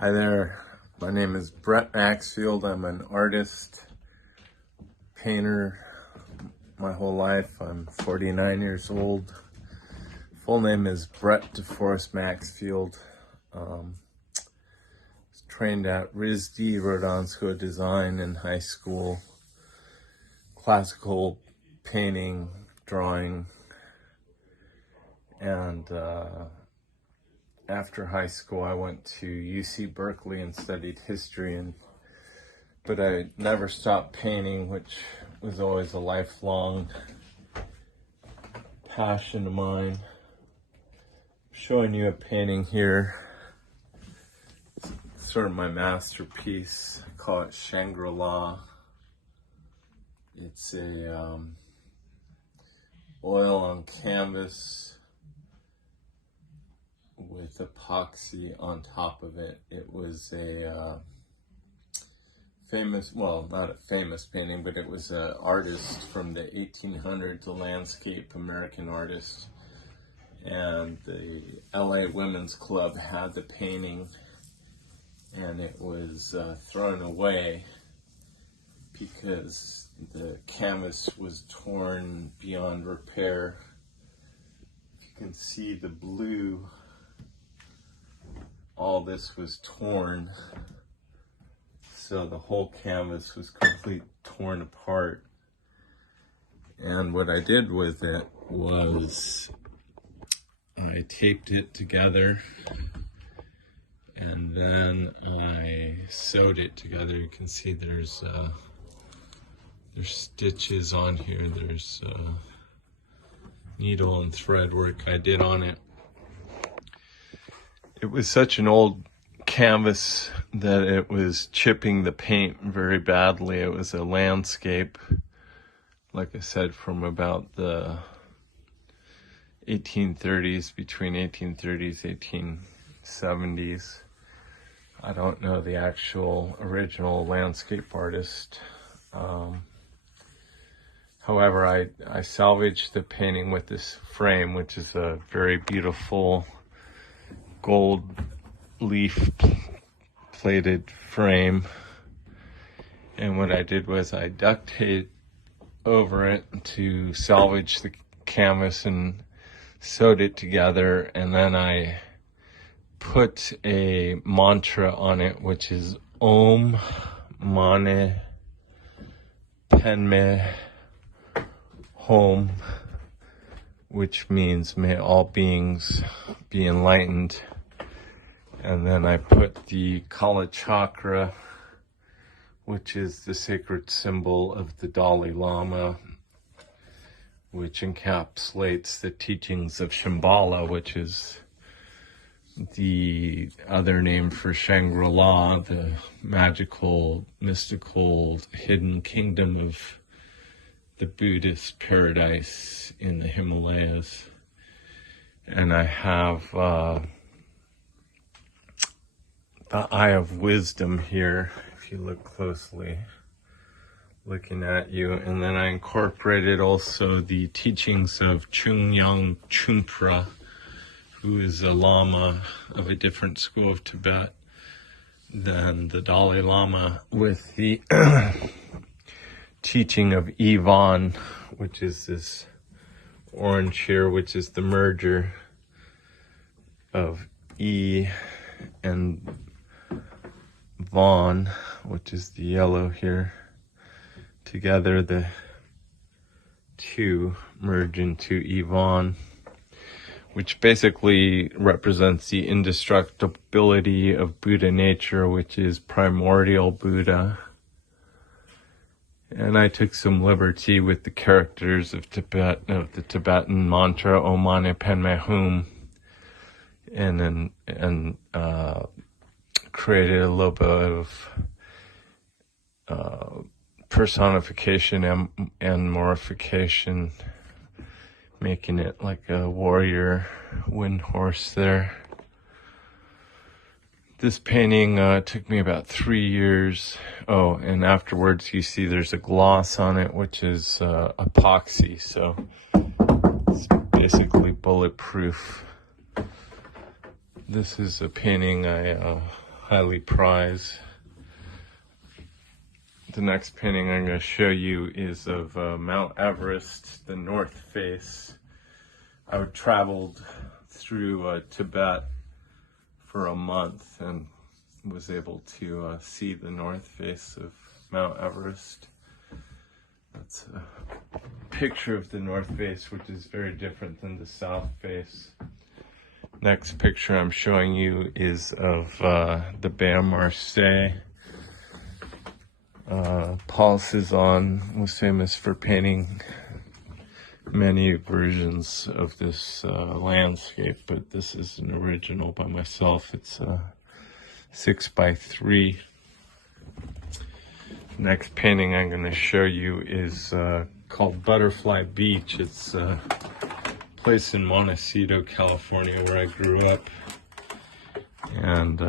Hi there, my name is Brett Maxfield. I'm an artist, painter my whole life. I'm 49 years old. Full name is Brett DeForest Maxfield. Was trained at RISD, Rodin School of Design in high school. Classical painting, drawing, and after high school, I went to UC Berkeley and studied history, but I never stopped painting, which was always a lifelong passion of mine. I'm showing you a painting here. It's sort of my masterpiece. I call it Shangri-La. It's a oil on canvas with epoxy on top of it. It was a famous, well, not a famous painting, but it was an artist from the 1800s, a landscape American artist. And the LA Women's Club had the painting, and it was thrown away because the canvas was torn beyond repair. You can see the blue. All this was torn, so the whole canvas was completely torn apart. And what I did with it was I taped it together, and then I sewed it together. You can see there's stitches on here. There's needle and thread work I did on it. It was such an old canvas that it was chipping the paint very badly. It was a landscape, like I said, from about the 1830s, between 1830s, 1870s. I don't know the actual original landscape artist. However, I salvaged the painting with this frame, which is a very beautiful gold leaf plated frame. And what I did was I duct taped over it to salvage the canvas and sewed it together, and then I put a mantra on it, which is Om Mani Padme Hum, which means may all beings be enlightened. And then I put the Kala Chakra, which is the sacred symbol of the Dalai Lama, which encapsulates the teachings of Shambhala, which is the other name for Shangri-La, the magical, mystical, hidden kingdom of the Buddhist paradise in the Himalayas. And I have the Eye of Wisdom here, if you look closely, looking at you. And then I incorporated also the teachings of Chögyam Trungpa, who is a Lama of a different school of Tibet than the Dalai Lama, with the teaching of Yvonne, which is this orange here, which is the merger of E and Vaughn, which is the yellow here. Together, the two merge into Yvonne, which basically represents the indestructibility of Buddha nature, which is primordial Buddha. And I took some liberty with the characters of the Tibetan mantra Om Mani Padme Hum, and created a little bit of personification and morification, making it like a warrior wind horse there. This painting took me about 3 years. Oh, and afterwards you see there's a gloss on it, which is epoxy, so it's basically bulletproof. This is a painting I highly prize. The next painting I'm going to show you is of Mount Everest, the north face. I traveled through Tibet for a month and was able to see the north face of Mount Everest. That's a picture of the north face, which is very different than the south face. Next picture I'm showing you is of the Baie Marseille. Paul Cézanne was famous for painting many versions of this landscape, but this is an original by myself. It's 6x3. Next painting I'm going to show you is called Butterfly Beach. It's a place in Montecito, California, where I grew up. And